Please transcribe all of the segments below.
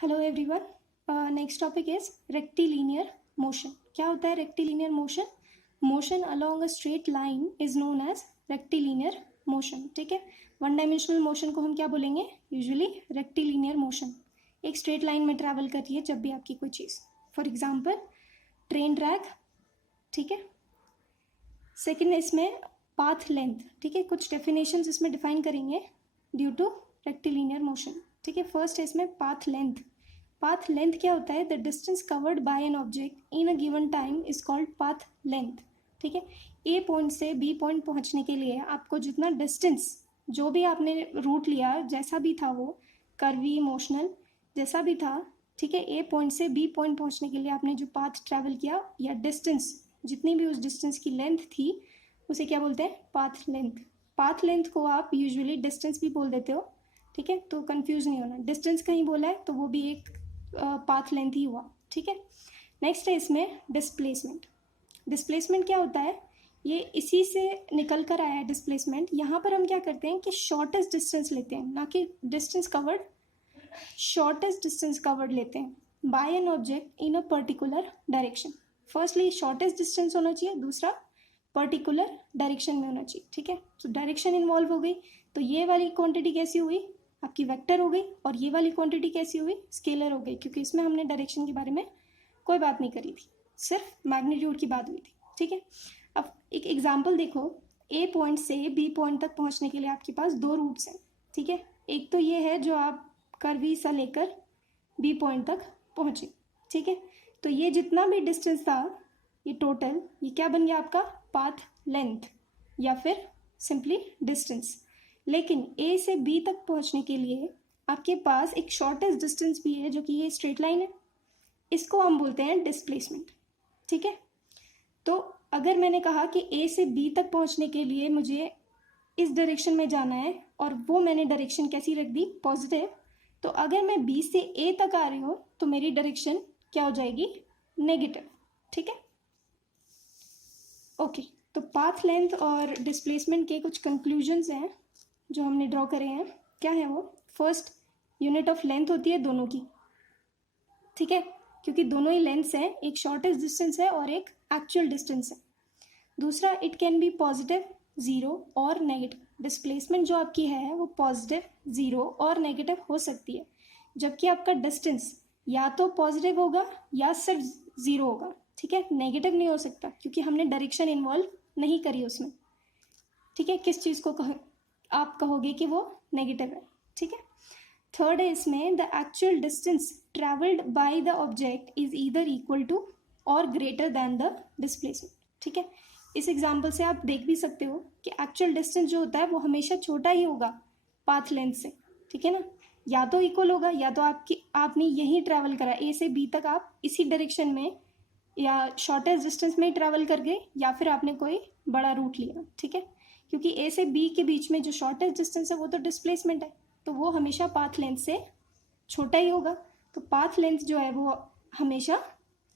Hello everyone. Next topic is rectilinear motion. क्या होता है rectilinear motion? Motion along a straight line is known as rectilinear motion. ठीक है, one dimensional motion को हम क्या बोलेंगे? Usually rectilinear motion. एक स्ट्रेट लाइन में ट्रैवल कर रही है जब भी आपकी कोई चीज़, फॉर एग्जांपल ट्रेन ट्रैक। ठीक है, सेकेंड इसमें पाथ लेंथ। ठीक है, कुछ डेफिनेशंस इसमें डिफाइन करेंगे ड्यू टू रेक्टिलिनियर मोशन। ठीक है, फर्स्ट है इसमें पाथ लेंथ। पाथ लेंथ क्या होता है? The distance covered by an object in a given time is called path length. ठीक है, ए पॉइंट से बी पॉइंट पहुंचने के लिए आपको जितना डिस्टेंस, जो भी आपने रूट लिया, जैसा भी था वो कर्वी, इमोशनल, जैसा भी था, ठीक है, ए पॉइंट से बी पॉइंट पहुंचने के लिए आपने जो पाथ ट्रैवल किया या डिस्टेंस, जितनी भी उस डिस्टेंस की लेंथ थी, उसे क्या बोलते हैं? Path length. पाथ लेंथ को आप यूजुअली डिस्टेंस भी बोल देते हो। ठीक है, तो कंफ्यूज नहीं होना, डिस्टेंस कहीं बोला है तो वो भी एक पाथ लेंथ ही हुआ। ठीक है, नेक्स्ट है इसमें डिस्प्लेसमेंट। डिस्प्लेसमेंट क्या होता है? ये इसी से निकल कर आया है डिस्प्लेसमेंट। यहाँ पर हम क्या करते हैं कि शॉर्टेस्ट डिस्टेंस लेते हैं, ना कि distance covered, shortest distance covered लेते हैं by an object in a particular direction. Firstly shortest distance होना चाहिए, दूसरा पर्टिकुलर डायरेक्शन में होना चाहिए। ठीक है, तो डायरेक्शन इन्वॉल्व हो गई, तो ये वाली क्वांटिटी कैसी हुई? आपकी वेक्टर हो गई, और ये वाली क्वांटिटी कैसी हुई? स्केलर हो गई, क्योंकि इसमें हमने डायरेक्शन के बारे में कोई बात नहीं करी थी, सिर्फ मैग्नीट्यूड की बात हुई थी। ठीक है, अब एक एग्जांपल देखो, ए पॉइंट से बी पॉइंट तक पहुंचने के लिए आपके पास दो रूट्स हैं। ठीक है, एक तो ये है जो आप कर्वी सा लेकर बी पॉइंट तक पहुंचे। ठीक है, तो ये जितना भी डिस्टेंस था, ये टोटल, ये क्या बन गया आपका? पाथ लेंथ, या फिर सिंपली डिस्टेंस। लेकिन ए से बी तक पहुंचने के लिए आपके पास एक शॉर्टेस्ट डिस्टेंस भी है, जो कि ये स्ट्रेट लाइन है, इसको हम बोलते हैं डिस्प्लेसमेंट। ठीक है, तो अगर मैंने कहा कि ए से बी तक पहुंचने के लिए मुझे इस डायरेक्शन में जाना है, और वो मैंने डायरेक्शन कैसी रख दी? पॉजिटिव, तो अगर मैं बी से ए तक आ रही हूँ तो मेरी डायरेक्शन क्या हो जाएगी? नेगेटिव। ठीक है, ओके, तो पाथ लेंथ और डिस्प्लेसमेंट के कुछ कंक्लूजन्स हैं जो हमने ड्रॉ करे हैं। क्या है वो? फर्स्ट, यूनिट ऑफ लेंथ होती है दोनों की। ठीक है, क्योंकि दोनों ही लेंथ्स हैं, एक शॉर्टेस्ट डिस्टेंस है और एक एक्चुअल डिस्टेंस है। दूसरा, it can be positive, zero और नेगेटिव। डिस्प्लेसमेंट जो आपकी है वो पॉजिटिव, ज़ीरो और नेगेटिव हो सकती है, जबकि आपका डिस्टेंस या तो पॉजिटिव होगा या सिर्फ ज़ीरो होगा। ठीक है, नेगेटिव नहीं हो सकता, क्योंकि हमने डायरेक्शन इन्वॉल्व नहीं करी उसमें। ठीक है, किस चीज़ को आप कहोगे कि वो नेगेटिव है? ठीक है, थर्ड है इसमें, the actual distance travelled by the object is either equal to और ग्रेटर दैन द डिस्प्लेसमेंट। ठीक है, इस एग्जाम्पल से आप देख भी सकते हो कि एक्चुअल डिस्टेंस जो होता है वो हमेशा छोटा ही होगा पाथ लेंथ से। ठीक है ना, या तो इक्वल होगा, या तो आपने यही ट्रैवल करा ए से बी तक, आप इसी डायरेक्शन में या शॉर्टेस्ट डिस्टेंस में ही ट्रैवल कर गए, या फिर आपने कोई बड़ा रूट लिया। ठीक है, क्योंकि ए से बी के बीच में जो शॉर्टेस्ट डिस्टेंस है वो तो डिस्प्लेसमेंट है, तो वो हमेशा पाथ लेंथ से छोटा ही होगा। तो पाथ लेंथ जो है वो हमेशा,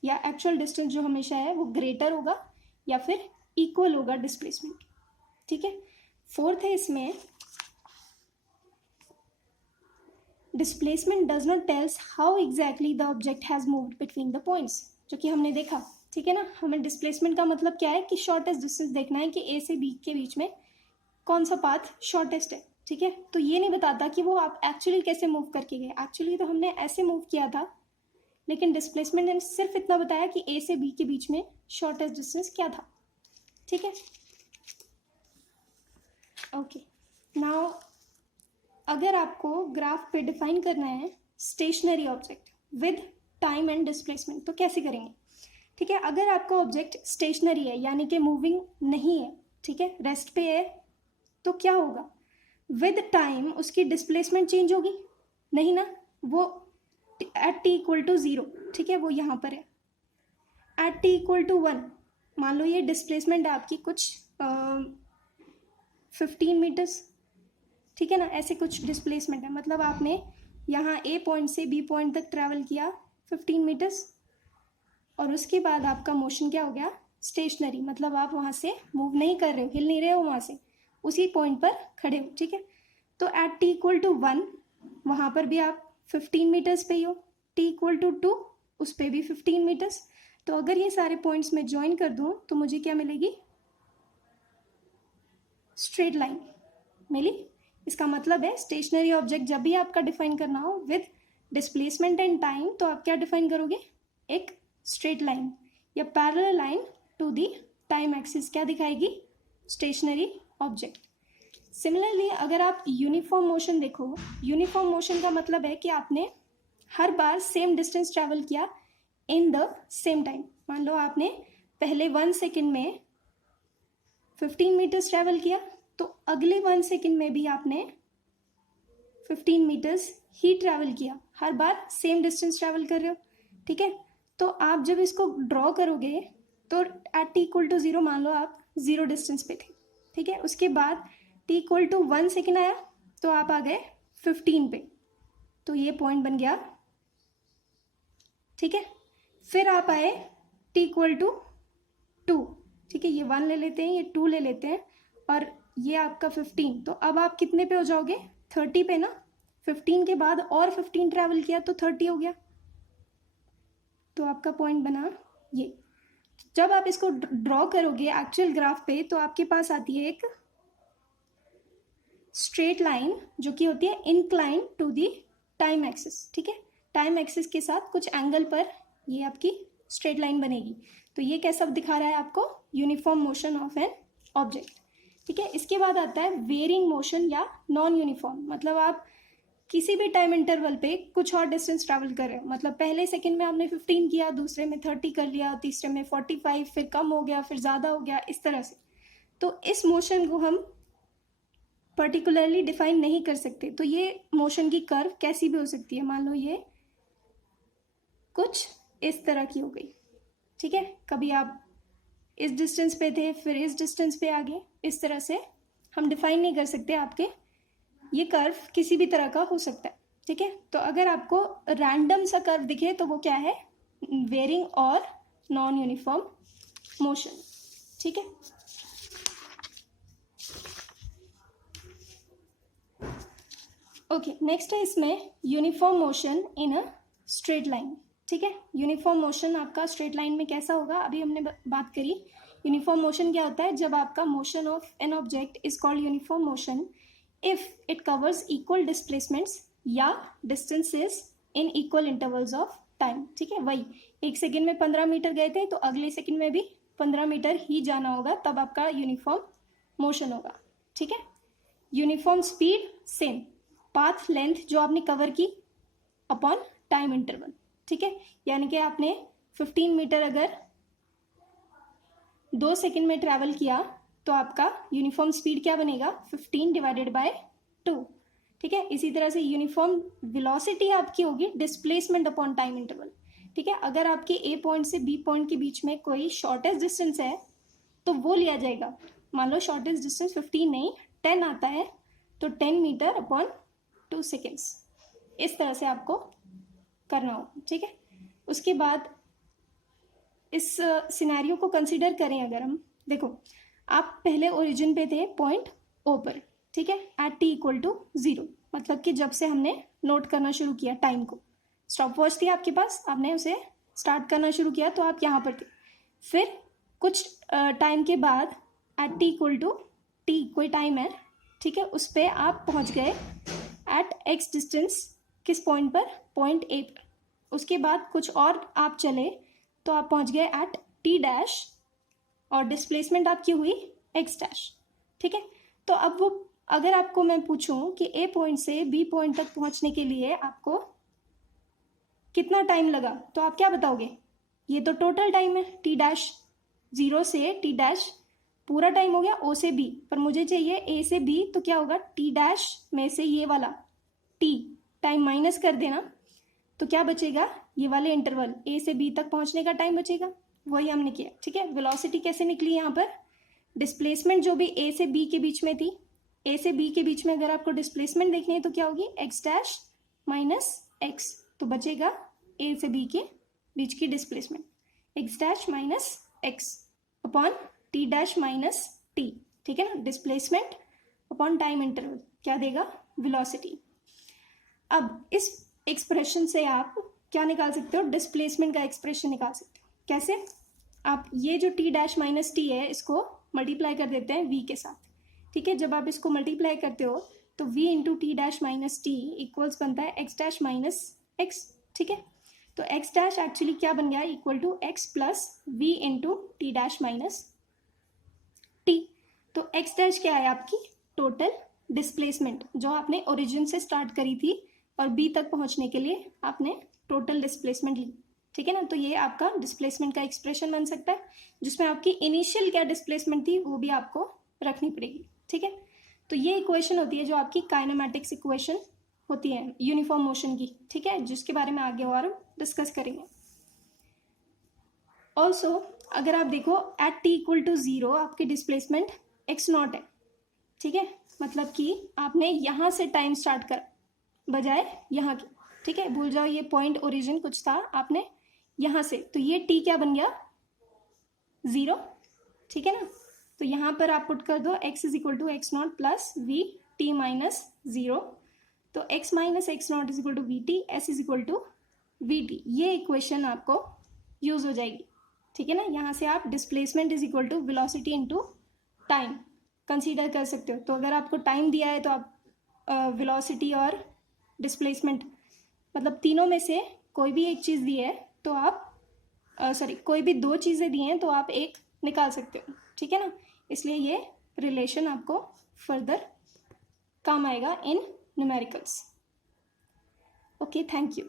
या एक्चुअल डिस्टेंस जो हमेशा है वो ग्रेटर होगा या फिर इक्वल होगा डिस्प्लेसमेंट। ठीक है, फोर्थ है इसमें, displacement does not tales how exactly the object has moved between the points, जो कि हमने देखा। ठीक है ना, हमें डिस्प्लेसमेंट का मतलब क्या है कि शॉर्टेस्ट डिस्टेंस देखना है कि ए से बी के बीच में कौन सा पाथ शॉर्टेस्ट है। ठीक है, तो ये नहीं बताता कि वो आप एक्चुअली कैसे मूव करके गए। एक्चुअली तो हमने ऐसे मूव किया था, लेकिन डिस्प्लेसमेंट ने सिर्फ इतना बताया कि ए से बी के बीच में शॉर्टेस्ट डिस्टेंस क्या था। ठीक है, ओके, नाउ अगर आपको ग्राफ पे डिफाइन करना है stationary object with time and displacement, तो कैसे करेंगे? ठीक है, अगर आपका ऑब्जेक्ट स्टेशनरी है, यानी कि मूविंग नहीं है, ठीक है, रेस्ट पे है, तो क्या होगा? विद टाइम उसकी डिस्प्लेसमेंट चेंज होगी? नहीं ना, वो at t equal to zero, ठीक है, वो यहाँ पर है। At t equal to one, मान लो ये डिस्प्लेसमेंट है आपकी कुछ 15 मीटर्स। ठीक है ना, ऐसे कुछ डिस्प्लेसमेंट है, मतलब आपने यहाँ ए पॉइंट से बी पॉइंट तक ट्रैवल किया 15 मीटर्स, और उसके बाद आपका मोशन क्या हो गया? स्टेशनरी, मतलब आप वहाँ से मूव नहीं कर रहे हो, हिल नहीं रहे हो वहाँ से, उसी पॉइंट पर खड़े हो। ठीक है, तो at t equal to one, वहाँ पर भी आप 15 मीटर्स पे ही हो, t इक्वल टू 2, उस पर भी 15 मीटर्स। तो अगर ये सारे पॉइंट्स में ज्वाइन कर दूँ तो मुझे क्या मिलेगी, स्ट्रेट लाइन मिली। इसका मतलब है स्टेशनरी ऑब्जेक्ट जब भी आपका डिफाइन करना हो विद डिस्प्लेसमेंट एंड टाइम, तो आप क्या डिफाइन करोगे, एक स्ट्रेट लाइन या parallel line to the time axis क्या दिखाएगी, स्टेशनरी ऑब्जेक्ट। सिमिलरली अगर आप यूनिफॉर्म मोशन देखो, यूनिफॉर्म मोशन का मतलब है कि आपने हर बार सेम डिस्टेंस ट्रैवल किया इन द सेम टाइम। मान लो आपने पहले 1 सेकेंड में 15 मीटर्स ट्रैवल किया, तो अगले 1 सेकेंड में भी आपने 15 मीटर्स ही ट्रैवल किया, हर बार सेम डिस्टेंस ट्रैवल कर रहे हो, ठीक है। तो आप जब इसको ड्रॉ करोगे तो एट t इक्वल टू 0 मान लो आप 0 डिस्टेंस पे थे, ठीक है। उसके बाद t इक्वल टू 1 सेकेंड आया तो आप आ गए 15 पे, तो ये पॉइंट बन गया, ठीक है। फिर आप आए t इक्वल टू 2, ठीक है, ये 1 ले लेते हैं, ये 2 ले लेते हैं, और ये आपका 15, तो अब आप कितने पे हो जाओगे, 30 पे ना। 15 के बाद और 15 ट्रैवल किया तो 30 हो गया, तो आपका पॉइंट बना ये। जब आप इसको ड्रॉ करोगे एक्चुअल ग्राफ पे तो आपके पास आती है एक स्ट्रेट लाइन जो कि होती है incline to the time axis, ठीक है। टाइम एक्सिस के साथ कुछ एंगल पर ये आपकी स्ट्रेट लाइन बनेगी। तो ये कैसा दिखा रहा है आपको, uniform motion of an object, ठीक है। इसके बाद आता है वेरिंग मोशन या नॉन यूनिफॉर्म, मतलब आप किसी भी टाइम इंटरवल पे कुछ और डिस्टेंस ट्रैवल कर रहे हो, मतलब पहले सेकंड में आपने 15 किया, दूसरे में 30 कर लिया, तीसरे में 45, फिर कम हो गया, फिर ज़्यादा हो गया, इस तरह से। तो इस मोशन को हम पर्टिकुलरली डिफाइन नहीं कर सकते। तो ये मोशन की कर्व कैसी भी हो सकती है, मान लो ये कुछ इस तरह की हो गई, ठीक है। कभी आप इस डिस्टेंस पे थे, फिर इस डिस्टेंस पे आ गए, इस तरह से हम डिफाइन नहीं कर सकते। आपके ये कर्व किसी भी तरह का हो सकता है, ठीक है। तो अगर आपको रैंडम सा कर्व दिखे तो वो क्या है, वेरिंग और नॉन यूनिफॉर्म मोशन, ठीक है। ओके, नेक्स्ट है इसमें uniform motion in a straight line, ठीक है। यूनिफॉर्म मोशन आपका स्ट्रेट लाइन में कैसा होगा, अभी हमने बात करी। यूनिफॉर्म मोशन क्या होता है, जब आपका motion of an object is called uniform motion if it covers equal displacements या distances in equal intervals of time, ठीक है। वही 1 सेकेंड में 15 मीटर गए थे तो अगले सेकेंड में भी 15 मीटर ही जाना होगा, तब आपका यूनिफॉर्म मोशन होगा, ठीक है। Uniform speed same, path length जो आपने कवर की अपॉन टाइम इंटरवल, ठीक है। यानी कि आपने 15 मीटर अगर 2 सेकेंड में ट्रैवल किया तो आपका यूनिफॉर्म स्पीड क्या बनेगा, 15 डिवाइडेड बाय 2, ठीक है। इसी तरह से यूनिफॉर्म वेलोसिटी आपकी होगी डिस्प्लेसमेंट अपॉन टाइम इंटरवल, ठीक है। अगर आपके ए पॉइंट से बी पॉइंट के बीच में कोई शॉर्टेस्ट डिस्टेंस है तो वो लिया जाएगा। मान लो शॉर्टेस्ट डिस्टेंस 15 नहीं 10 आता है, तो 10 मीटर अपॉन 2 सेकेंड्स, इस तरह से आपको करना हो, ठीक है। उसके बाद इस सिनेरियो को कंसीडर करें, अगर हम देखो आप पहले ओरिजिन पे थे पॉइंट ओ पर, ठीक है, एट t इक्वल टू 0, मतलब कि जब से हमने नोट करना शुरू किया टाइम को, स्टॉप वॉच थी आपके पास, आपने उसे स्टार्ट करना शुरू किया तो आप यहाँ पर थे। फिर कुछ टाइम के बाद at t equal to t कोई टाइम है, ठीक है, उस पर आप पहुँच गए एट x डिस्टेंस, किस पॉइंट पर, पॉइंट ए पर। उसके बाद कुछ और आप चले तो आप पहुँच गए एट t डैश और डिस्प्लेसमेंट आपकी हुई x डैश, ठीक है। तो अब वो अगर आपको मैं पूछूं कि a पॉइंट से b पॉइंट तक पहुंचने के लिए आपको कितना टाइम लगा, तो आप क्या बताओगे, ये तो टोटल टाइम है, t डैश 0 से t डैश पूरा टाइम हो गया o से b, पर मुझे चाहिए a से b, तो क्या होगा, t डैश में से ये वाला t टाइम माइनस कर देना, तो क्या बचेगा, ये वाले इंटरवल a से b तक पहुंचने का टाइम बचेगा, वही हमने किया, ठीक है। वेलोसिटी कैसे निकली यहाँ पर, डिस्प्लेसमेंट जो भी a से b के बीच में थी, a से b के बीच में अगर आपको डिस्प्लेसमेंट देखनी है तो क्या होगी, x डैश माइनस x, तो बचेगा a से b के बीच की displacement x dash minus x upon t dash minus t, ठीक है ना, डिस्प्लेसमेंट अपॉन टाइम इंटरवल क्या देगा, वेलोसिटी। अब इस एक्सप्रेशन से आप क्या निकाल सकते हो, डिस्प्लेसमेंट का एक्सप्रेशन निकाल सकते हो। कैसे, आप ये जो टी डैश माइनस टी है इसको मल्टीप्लाई कर देते हैं वी के साथ, ठीक है। जब आप इसको मल्टीप्लाई करते हो तो v into t dash minus T equals बनता है एक्स डैश माइनस एक्स, ठीक है। तो एक्स डैश एक्चुअली क्या बन गया, equal to x plus v into t dash minus t. तो एक्स डैश क्या है, आपकी टोटल डिस्प्लेसमेंट जो आपने ओरिजिन से स्टार्ट करी थी और बी तक पहुंचने के लिए आपने टोटल डिस्प्लेसमेंट ली, ठीक है ना। तो ये आपका डिस्प्लेसमेंट का एक्सप्रेशन बन सकता है, जिसमें आपकी इनिशियल क्या डिस्प्लेसमेंट थी वो भी आपको रखनी पड़ेगी, ठीक है। तो ये इक्वेशन होती है जो आपकी काइनेमैटिक्स इक्वेशन होती है यूनिफॉर्म मोशन की, ठीक है, जिसके बारे में आगे और डिस्कस करेंगे। ऑल्सो अगर आप देखो एट टी इक्वल टू 0 आपकी डिस्प्लेसमेंट एक्स नॉट है, ठीक है। मतलब कि आपने यहाँ से टाइम स्टार्ट कर बजाय यहाँ की, ठीक है। भूल जाओ ये पॉइंट ओरिजिन कुछ था, आपने यहाँ से, तो ये टी क्या बन गया 0, ठीक है ना। तो यहाँ पर आप पुट कर दो x is equal to x naught plus v t minus 0, तो x minus x naught is equal to v t, s is equal to v t. ये इक्वेशन आपको यूज हो जाएगी, ठीक है ना। यहाँ से आप displacement is equal to velocity into time consider कर सकते हो। तो अगर आपको टाइम दिया है तो आप वेलोसिटी और डिस्प्लेसमेंट मतलब तीनों में से कोई भी एक चीज़ दी है तो आप कोई भी दो चीज़ें दी हैं तो आप एक निकाल सकते हो, ठीक है ना। इसलिए ये रिलेशन आपको फर्दर काम आएगा इन न्यूमेरिकल्स। Okay, thank you.